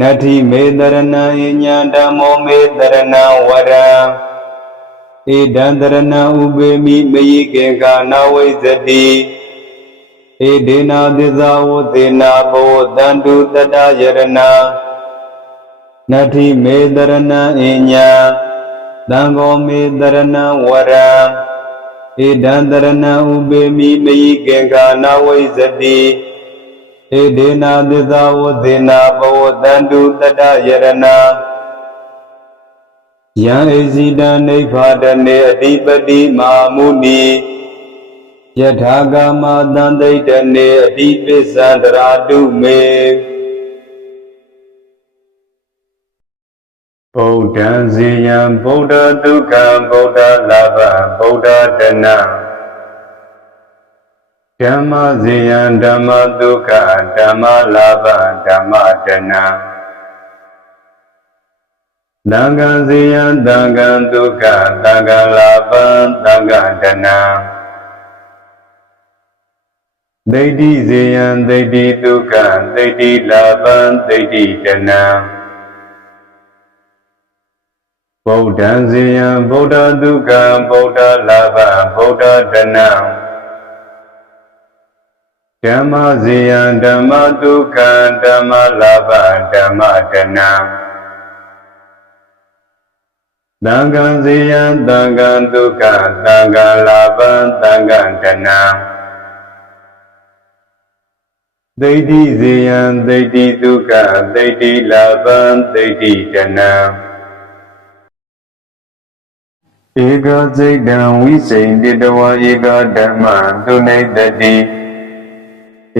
နတ္ထိမေတရဏံအညံဓမ္မောမေတရဏံဝရံဧတံတရဏံဥပေမိမယိကေကာနာဝိဇတိဧဒေနာသစ္စာဝဇေနာဘောတန္တုတတ္တယရဏနတ္ထိမေတရဏံအညံသံဃောမေတရဏံဝရံဧတံတရဏံဥပေမိမယိကေကာနာဝိဇတိဧဒေနာသစ္စာဝဇေနာဘောတန္တုတတ္တယရဏယံဣဇိတံနိဗ္ဗာဒနေအဓိပတိမဟာမုနိယထာဂမသံသိတ္တနေအဓိပစ္စံတရာတုမေဗုဒ္ဓံဇေယံဗုဒ္ဓဒုက္ခံဗုဒ္ဓလာភဗုဒ္ဓတနံဓမ္မဇေယံဓမ္မဒုက္ခဓမ္မလာភဓမ္မတနံသံဃံဇေယံသံဃံဒုက္ခသံဃံလာភသံဃံတနံဒိဋ္ဌိဇေယံဒိဋ္ဌိဒုက္ခဒိဋ္ဌိလာភဒိဋ္ဌိတနံဗုဒ္ဓံဇေယံဗုဒ္ဓဒုက္ခံဗုဒ္ဓလာភဗုဒ္ဓတနံဓမ္မဇေယံဓမ္မဒုက္ခံဓမ္မလာភဓမ္မတနံသံဃံဇေယံသံဃံဒုက္ခသံဃံလာភသံဃံတနံဒိဋ္ဌိဇေယံဒိဋ္ဌိဒုက္ခဒိဋ္ဌိလာភဒိဋ္ဌိတနံဧကစိတ်တံဝိစိန်တိတဝါဧကဓမ္မသုနိတတိ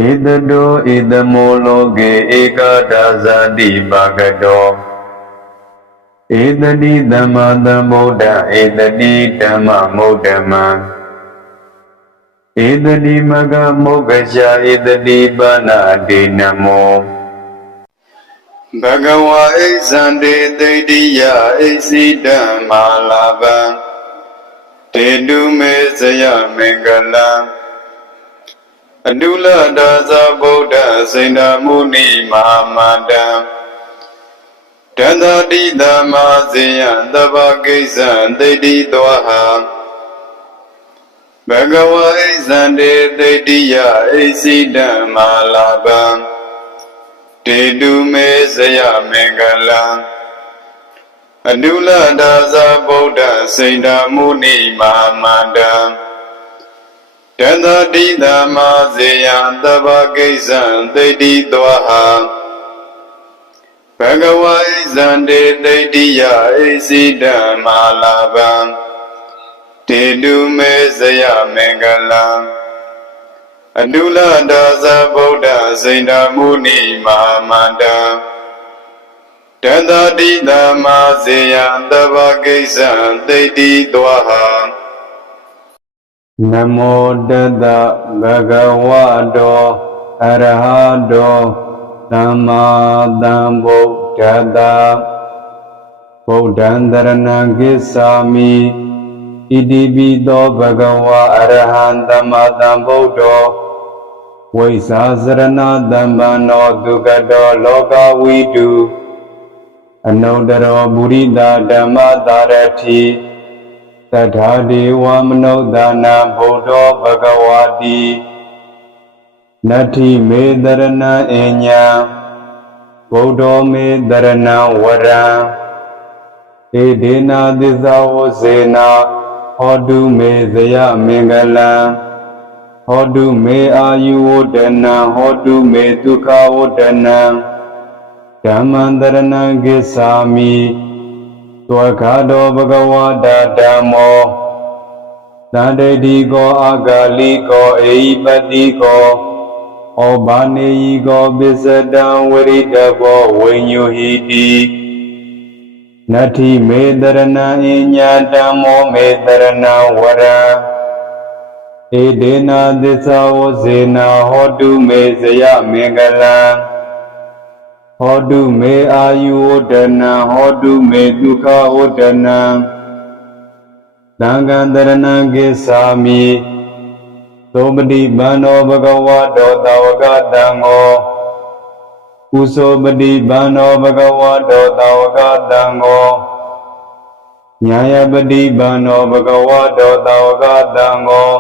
ဧတတောဧတမောလောကေဧကဒါဇာတိပါကတောဧတတိသမ္မာသမ္ဗုဒ္ဓဧတတိဓမ္မမုဒ္ဓမံဧတတိမဂ္ဂမုဂ္ဂရှာဧတတိပါဏာတိနမောဘဂဝါဣဇံတေသိတ္တိယဣစီဓမ္မာလာភံတေတုမေဇယမင်္ဂလံအတုလဒါဇဗုဒ္ဓစိန္ဒမုနိမဟာမန္တံတန္တတိသမ္မာဇေယံသဗ္ဗကိစ္စံသိတ္တိသောဟံဘဂဝါဣဇံတေသိတ္တိယဣစီဓမ္မာလာភံတေတုမေဇယမင်္ဂလံအတုလဒါဇဗုဒ္ဓစိန္ဒမုနိမဟာမန္တံတန္တတိသမ္မာဇေယံသဗ္ဗကိစ္စံသိတ္တိသောဟံဘဂဝါဣဇံတေသိတ္တိယဣစီဓမ္မာလာភံတေတုမေဇယမင်္ဂလံအတုလဒါဇဗုဒ္ဓစိန္ဒမုနိမဟာမန္တံတန္တတိသမ္မာဇေယံသဗ္ဗကိစ္စံသိတ္တိသောဟံ နမောတတဗဂဝတောအရဟတောသမ္မာသမ္ဗုဒ္ဓတ္တဗုဒ္ဓံတရဏံဂစ္ဆာမိဣတိပိသောဘဂဝါအရဟံသမ္မာသမ္ဗုဒ္ဓောဝိဇ္ဇာစရဏသမ္ပန္နောဒုက္ခတောလောကဝိတုအနုတ္တရောပုရိသဓမ္မသာရတိသတ္ထာဒေဝမနုဿာနံဗုဒ္ဓောဘဂဝါတိနတ္ထိမေတရဏံအညံဗုဒ္ဓောမေတရဏံဝရံဧဒေနာသစ္စာဝဇေနာဟောတုမေဇယမင်္ဂလံဟောတုမေအာယုဝဒနံဟောတုမေဒုက္ခဝဒနံဓမ္မံတရဏံဂစ္ဆာမိသောခါတောဘဂဝတာဓမ္မောသန္တိတိကောအာဂါလိကောအေဟိပတိကောဩဘာနေယိကောပစ္စတံဝရိတဘောဝိညုဟိတိနတ္ထိမေတရဏံအညာဓမ္မောမေတရဏံဝရံဧဒေနာသစ္စာဝဇေနာဟောတုမေဇယမင်္ဂလံဟောတုမေအာယုဝဒနံဟောတုမေဒုက္ခဝဒနံသံဃံတရဏံဂစ္ဆာမိသောပတိပန္နောဘဂဝတောသာဝကတံဃောကုသောပတိပန္နောဘဂဝတောသာဝကတံဃောညာယပတိပန္နောဘဂဝတောသာဝကတံဃော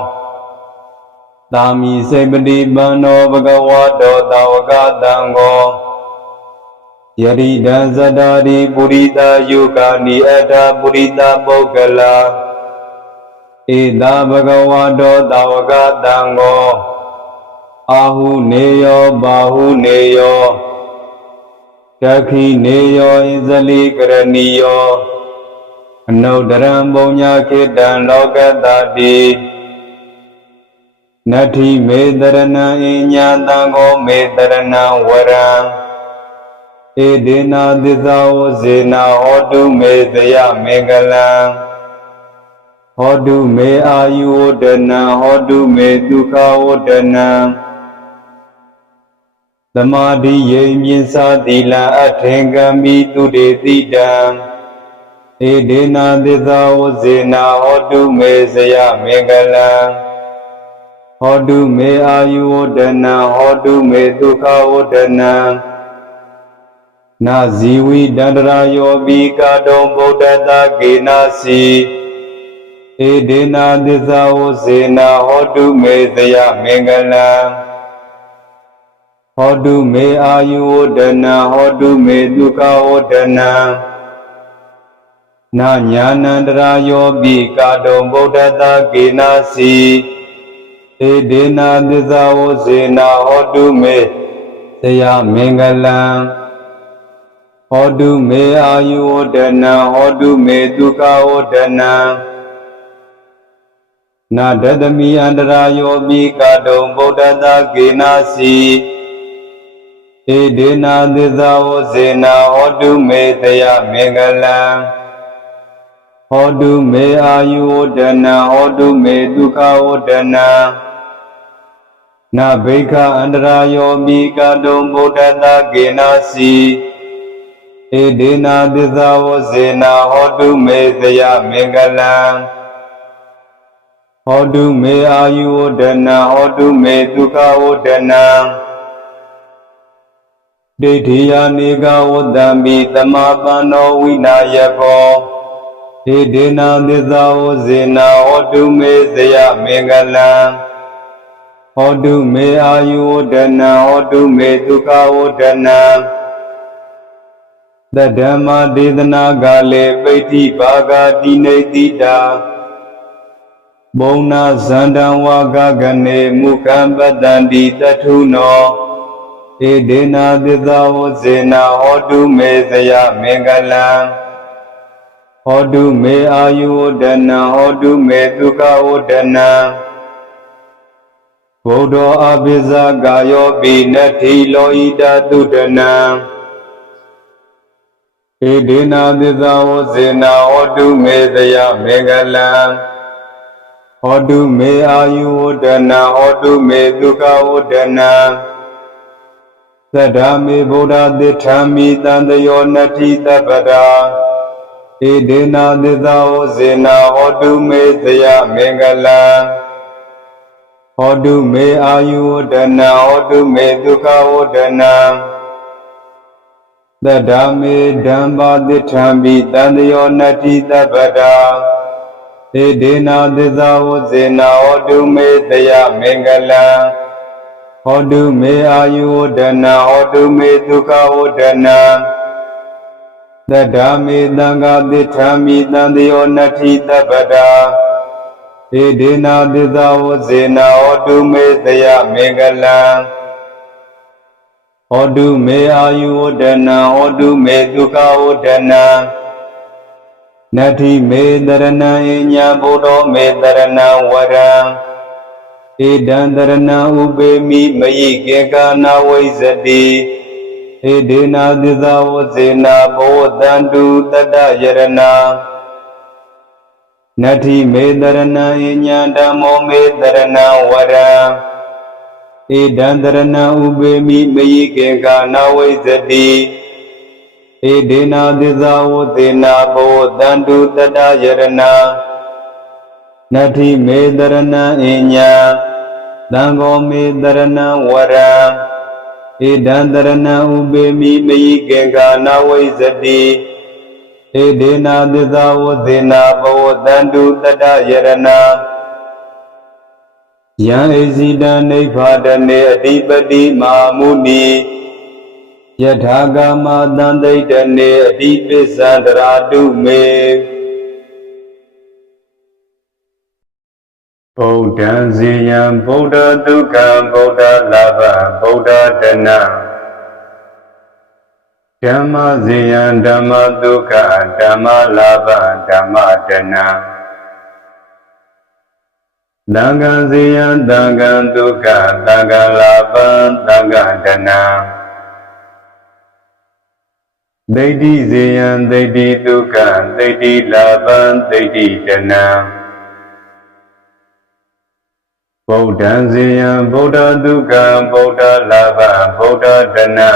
သာမိစေပတိပန္နောဘဂဝတောသာဝကတံဃောယရိဒံဇတာရိပုရိသယုကာနိအတ္တပုရိသပုဂ္ဂလာဧတာဘဂဝတောသာဝကတံဃောအာဟုနေယောဘာဟုနေယောတခိနေယောဣဇလိကရဏီယောအနုတရံပုညခေတံလောကတတိနတ္ထိမေတရဏံအညာတံဃောမေတရဏံဝရံဧဒေနာသစ္စာဝဇေနာဟောတုမေဇယမင်္ဂလံဟောတုမေအာယုဝဒနံဟောတုမေဒုက္ခဝဒနံသမာဓိယိမြင်စာသီလံအထင်ကမိတုတေတိတံဧဒေနာသစ္စာဝဇေနာဟောတုမေဇယမင်္ဂလံဟောတုမေအာယုဝဒနံဟောတုမေဒုက္ခဝဒနံနာဇီဝိတန္တရာယောပိကာတောဗုဒ္ဓတကေနာစီဧဒေနာသစ္စာဝဇေနာဟောတုမေဇယမင်္ဂလံဟောတုမေအာယုဝဒနံဟောတုမေဒုက္ခဝဒနံနာညာနန္တရာယောပိကာတောဗုဒ္ဓတကေနာစီဧဒေနာသစ္စာဝဇေနာဟောတုမေဇယမင်္ဂလံဟောတုမေအာယုဝဒနံဟောတုမေဒုက္ခဝဒနံနာဒတမိအန္တရာယောပိကာတုံဗုဒ္ဓတကေနာစီဧဒေနာသစ္စာဝဇေနာဟောတုမေတယမင်္ဂလံဟောတုမေအာယုဝဒနံဟောတုမေဒုက္ခဝဒနံနာဘိက္ခအန္တရာယောပိကာတုံဗုဒ္ဓတကေနာစီဧဒေနာသစ္စာဝဇေနာဟောတုမေဇယမင်္ဂလံဟောတုမေအာယုဝဒနံဟောတုမေဒုက္ခဝဒနံဒိဋ္ဌိယာနေကဝတ္တံပိသမာပန္နောဝိနာယကောဧဒေနာသစ္စာဝဇေနာဟောတုမေဇယမင်္ဂလံဟောတုမေအာယုဝဒနံဟောတုမေဒုက္ခဝဒနံသတ္တမဒေသနာကာလေပိဋ္ဌိဘာဂတိနေတိတာဘုံနာဇန္တံဝါကကနေမုခံပတ္တန္တိတထုနောဧဒေနာသစ္စာဝဇေနာဟောတုမေဇယမင်္ဂလံဟောတုမေအာယုဝဒနံဟောတုမေဒုက္ခဝဒနံဗုဒ္ဓောအပိဇာကာယောပိနတ္ထိလောဣတသုဒနံဧဒေနာသစ္စာဝဇေနာဟောတုမေဇယမင်္ဂလံ Hodu me ayudana, hodu me dukkha udana. Sadami Buddha Dithami Tandayo Nati Tabada. Edena Dithao Zena, hodu me Saya Mengala. Hodu me ayudana, hodu me dukkha udana. Sadami Dhamma Dithami Tandayo Nati Tabada. Edena Dithao Zena, hodu me Saya Mengala. Hodu me ayudana, hodu me dukkha udana. Dadami Danga Dithami Tandayo Nati Tabada. Edena Dithao Zena, hodu me Saya Mengala. Hodu me ayudana, hodu me dukkha udana. Nati me dharana inya Buddha me dharana vara. Edan dharana ubemi mayi keka na vaisati. Edena Dithao Zena bodhantu tata yarana. Nati me dharana inya Dhammo me dharana vara. Edan dharana ubemi mayi keka na vaisati. Edena Dithao Zena bodhantu tata yarana. Nati me dharana inya Dhammo me dharana vara. Edan dharana ubemi mayi keka na vaisati. Edena Dithao Zena bodhantu tata yarana. Yan Esida Nibhadane Adipati Mahamuni. Yathagama Dandaitane Adipisandharatu me. Buddha Ziyam Buddha Dukkam Buddha Lava Buddha Dana. Dhamma Ziyam Dhamma Dukkha Dhamma Lava Dhamma Dana. Danga Ziyam Danga Dukkha Danga Lava Danga Dana. Deiti Ziyam Deiti Dukkha Deiti Lava Deiti Dana. Buddha Ziyam Buddha Dukkha Buddha Lava Buddha Dana.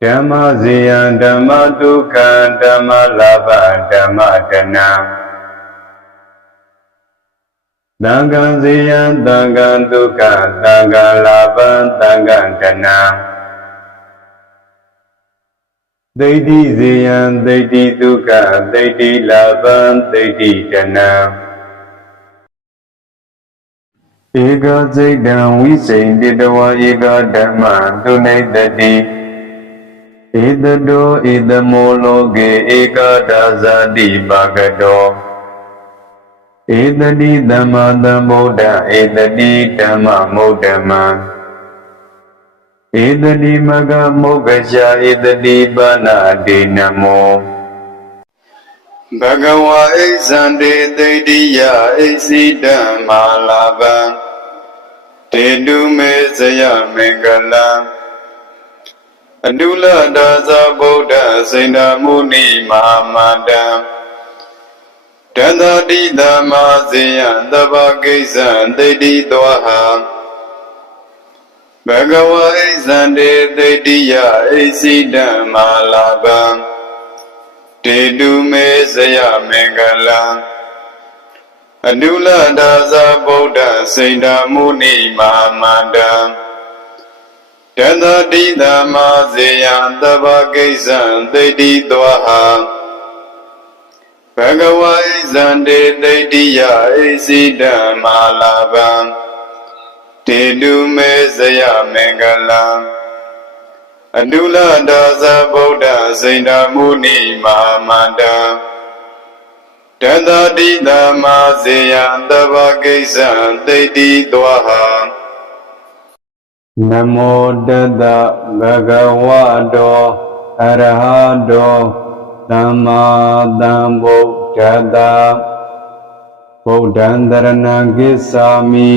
Dhamma Ziyam Dhamma Dukkha Dhamma Lava Dhamma Dana. Danga Ziyam Danga Dukkha Danga Lava Danga Dana. Deiti Ziyam Deiti Dukkha Deiti Lava Deiti Dana. Eka Zaidan Visayinditawa Eka Dhamma Dunaitati. Edado Edamologe Eka Dazadi Bhagato. Edadi Dhamma Dhammoda Edadi Dhamma Modama. Edadi Maga Mogasha Edadi Bana Dinamo. Bhagava Eksande Daidiya Eksidam Malava. Tedu me Saya Mengala. Adula Daza Buddha Saina Muni Mahamada. Dada Di Dhamma Zaya Dava Kaisan Deidi Dwaha. Bhagava Eksande Daidiya Eksidam Malava. Tedu me Saya Mengala. Adula Daza Buddha Saina Muni Mahamada. Dada Di Dhamma Zaya Dava Kaisan Deidi Dwaha. Bhagava Eksande Daidiya Eksidam Malava. Tedu me Saya Mengala. Adula Daza Buddha Saina Muni Mahamada. Dada Di Dhamma Zaya Dava Kaisan Deidi Dwaha. Namo Tassa Bhagavato Arahato Samma Sambuddhassa. Buddhaṃ Saranam Gacchāmi.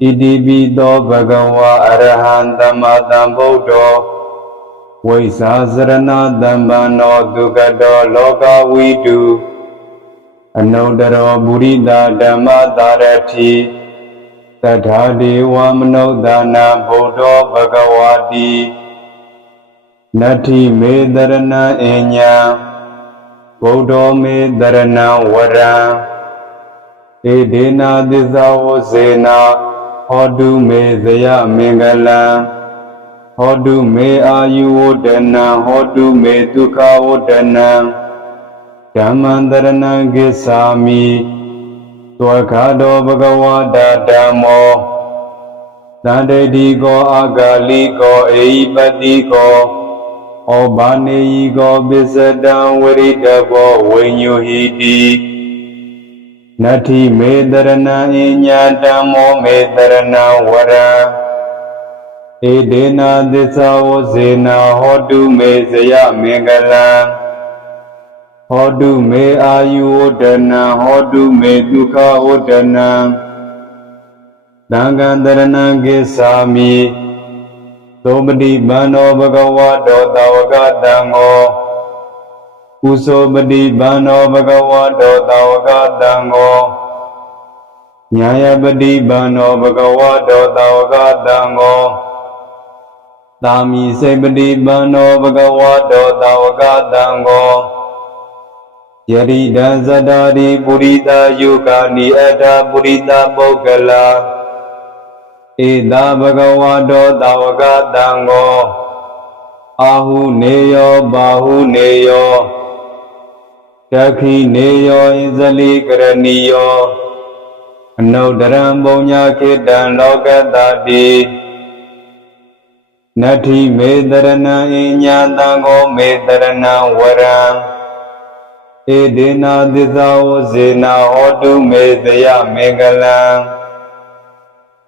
Idipito Bhagava Arahaṃ Samma Sambuddho. Vaisāsarana Dhammano Dukkhato Lokavidu. အနုတ္တရောပုရိသဓမ္မသာရတိသတ္ထာဒေဝမနုဿာနာဗုဒ္ဓောဘဂဝါတိနတ္ထိမေတရဏံအညာဗုဒ္ဓောမေတရဏံဝရံဧဒေနာသစ္စာဝဇေနာဟောတုမေဇယမင်္ဂလံဟောတုမေအာယုဝဒနံဟောတုမေဒုက္ခဝဒနံဓမ္မံတရဏံကိစ္ဆာမိသောခါတောဘဂဝတာဓမ္မောသန္တိတိကောအာဂါလိကောအေဟိပတိကောဩဘာနေယိကောပစ္စတံဝရိတဘောဝိညုဟိတိနတ္ထိမေတရဏံအညာဓမ္မောမေတရဏံဝရံဧဒေနာသစ္စာဝဇေနာဟောတုမေဇယမင်္ဂလံဟောတုမေအာယုဝဒနံဟောတုမေဒုက္ခဝဒနံသံဃံတရဏံကိစ္ဆာမိသောပတိပန္နောဘဂဝတောသာဝကတံဟောကုသောပတိပန္နောဘဂဝတောသာဝကတံဟောညာယပတိပန္နောဘဂဝတောသာဝကတံဟောသာမိစေပတိပန္နောဘဂဝတောသာဝကတံဟောယရိဒံဇတ္တာရိပုရိသယုကာနိအတ္တပုရိသပုဂ္ဂလာဧတာဘဂဝတောသာဝကတံဟောအာဟုနေယောဘာဟုနေယောတခိနေယောဣဇလိကရဏီယောအနုတ္တရံပုံညာခေတံလောကတတိနတ္ထိမေတရဏံအညာတံဃောမေတရဏံဝရံဧဒေနာသစ္စာဝဇေနာဟောတုမေဇယမင်္ဂလံ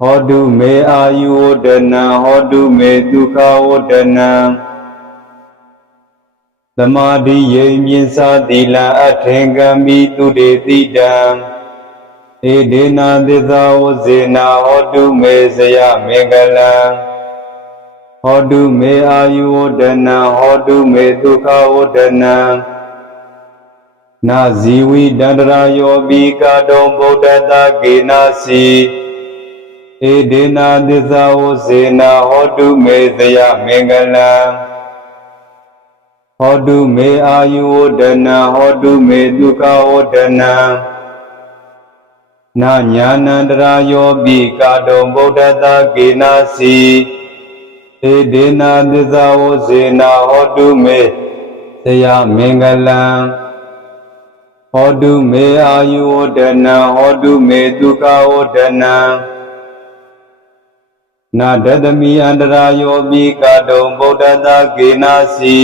ဟောတုမေအာယုဝဒနံဟောတုမေဒုက္ခဝဒနံသမာဓိယေမြင်စာသီလံအထင်ကမိတုတေတိတံဧဒေနာသစ္စာဝဇေနာဟောတုမေဇယမင်္ဂလံဟောတုမေအာယုဝဒနံဟောတုမေဒုက္ခဝဒနံနာဇီဝိတန္တရာယောပိကာတောဗုဒ္ဓတာကေနာစီဧဒေနာသစ္စာဝဇေနာဟောတုမေဇယမင်္ဂလံဟောတုမေအာယုဝဒနံဟောတုမေဒုက္ခဝဒနံနာညာနန္တရာယောပိကာတောဗုဒ္ဓတာကေနာစီဧဒေနာသစ္စာဝဇေနာဟောတုမေဇယမင်္ဂလံဟောတုမေအာယုဝဒနံဟောတုမေဒုက္ခဝဒနံနာဒတမိအန္တရာယောပိကာတုံဗုဒ္ဓတာကေနာစီ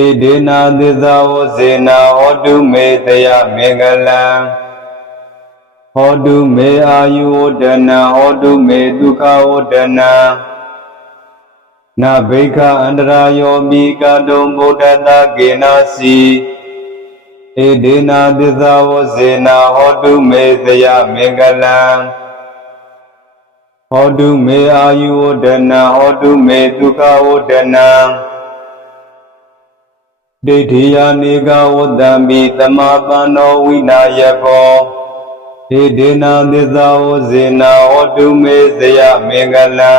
ဧဒေနာသစ္စာဝဇေနာဟောတုမေတယမင်္ဂလံဟောတုမေအာယုဝဒနံဟောတုမေဒုက္ခဝဒနံနာဘိက္ခအန္တရာယောပိကာတုံဗုဒ္ဓတာကေနာစီဧဒေနာသစ္စာဝဇေနာဟောတုမေဇယမင်္ဂလံဟောတုမေအာယုဝဒနံဟောတုမေဒုက္ခဝဒနံဒိဋ္ဌိယာနေကဝတ္တံမိသမာပန္နောဝိနာယကောဧဒေနာသစ္စာဝဇေနာဟောတုမေဇယမင်္ဂလံ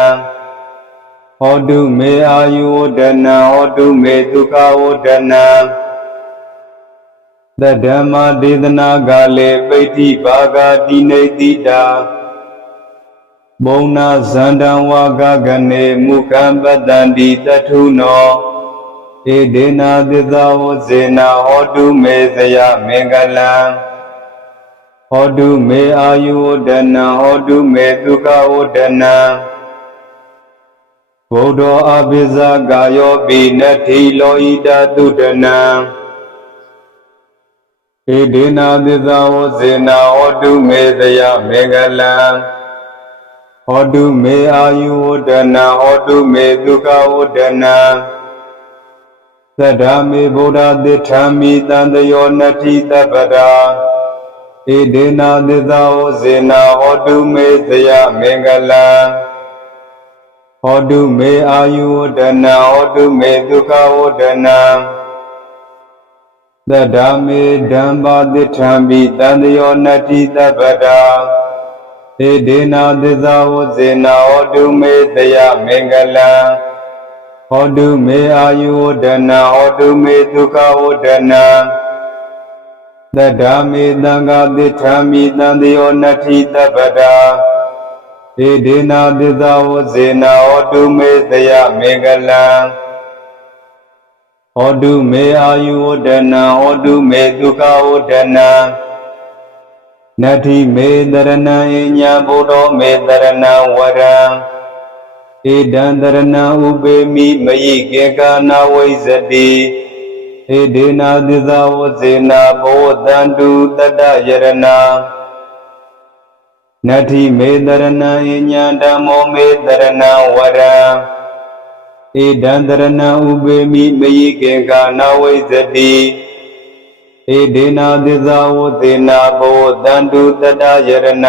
ဟောတုမေအာယုဝဒနံဟောတုမေဒုက္ခဝဒနံသဓမ္မဒေသနာကလေပိဋ္ဌိဘာဂတိနေတိတာဘုံနာဇန္တံဝါကကနေမုခံပတ္တန္တိတထုနောဧဒေနာသစ္စာဝဇေနာဟောတုမေဇယမင်္ဂလံဟောတုမေအာယုဝဒနံဟောတုမေဒုက္ခဝဒနံဗုဒ္ဓောအဘိဇာကာယောပိနတ္ထိလောဣတသုဒနံဧဒေနာသစ္စာဝဇေနာဟောတုမေဇယမင်္ဂလံဟောတုမေအာယုဝဒနံဟောတုမေဒုက္ခဝဒနံသတ္တမေဗုဒ္ဓသစ္ထာမိတံတယောနတ္ထိတပ္ပတာဧဒေနာသစ္စာဝဇေနာဟောတုမေဇယမင်္ဂလံဟောတုမေအာယုဝဒနံဟောတုမေဒုက္ခဝဒနံ သဒ္ဓမေဓမ္မာသစ္ထံပိတန္တယောနတ္တိသဗ္ဗတာဧဒေနာသစ္စာဝဇေနာဟောတုမေတယမင်္ဂလံဟောတုမေအာယုဝဒနာဟောတုမေဒုက္ခဝဒနာသဒ္ဓမေသံဃာသစ္ထံပိတန္တယောနတ္တိသဗ္ဗတာဧဒေနာသစ္စာဝဇေနာဟောတုမေတယမင်္ဂလံဟောတုမေအာယုဝဒနာဟောတုမေဒုက္ခဝဒနာနတ္ထိမေတရဏံဣညာဘုဒ္ဓောမေတရဏံဝရံဧတံတရဏံဥပေမိမယိကေကာနာဝိဇတိဧဒေနာသစ္စာဝဇေနာဘောတန္တုတတ္တယရဏနတ္ထိမေတရဏံဣညာဓမ္မောမေတရဏံဝရံဧတံတရဏံဥပေမိမယိကေကာနာဝိဇတိဧဒေနာသစ္စာဝဇေနာဘောတန္တုတတ္တယရဏန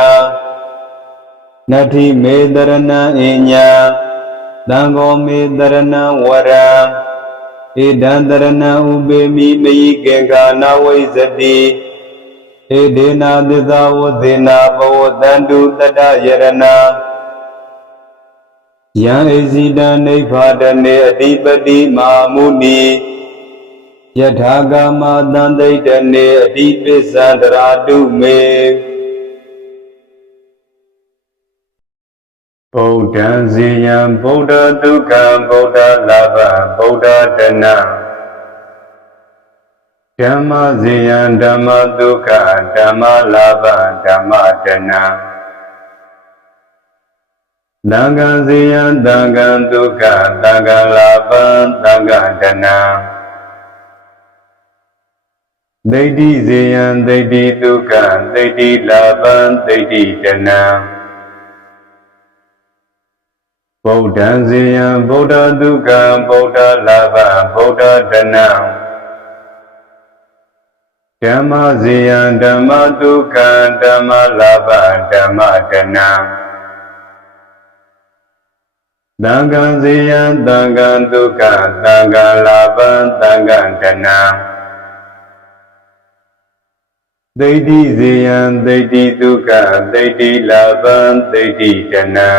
တ္ထိမေတရဏံဣညာသံဃောမေတရဏံဝရံဧတံတရဏံဥပေမိမယိကေကာနာဝိဇတိဧဒေနာသစ္စာဝဇေနာဘောတန္တုတတ္တယရဏယံဣဇိတံနိဗ္ဗာဒနေအဓိပတိမာမုနိယထာဂမသံသိတနေအဓိပစ္စံတရာတုမေဗုဒ္ဓံဇေယံဗုဒ္ဓဒုက္ခံဗုဒ္ဓလာភဗုဒ္ဓတနံဓမ္မဇေယံဓမ္မဒုက္ခဓမ္မလာភဓမ္မတနံသံဃံဇေယံသံဃံဒုက္ခသံဃံလာភသံဃံတနံဒိဋ္ဌိဇေယံဒိဋ္ဌိဒုက္ခဒိဋ္ဌိလာភဒိဋ္ဌိတနံဗုဒ္ဓံဇေယံဗုဒ္ဓဒုက္ခံဗုဒ္ဓလာភဗုဒ္ဓတနံဓမ္မဇေယံဓမ္မဒုက္ခံဓမ္မလာភဓမ္မတနံသံဃံဇေယံသံဃံဒုက္ခသံဃံလာភသံဃံတနံဒိဋ္ဌိဇေယံဒိဋ္ဌိဒုက္ခဒိဋ္ဌိလာភဒိဋ္ဌိတနံ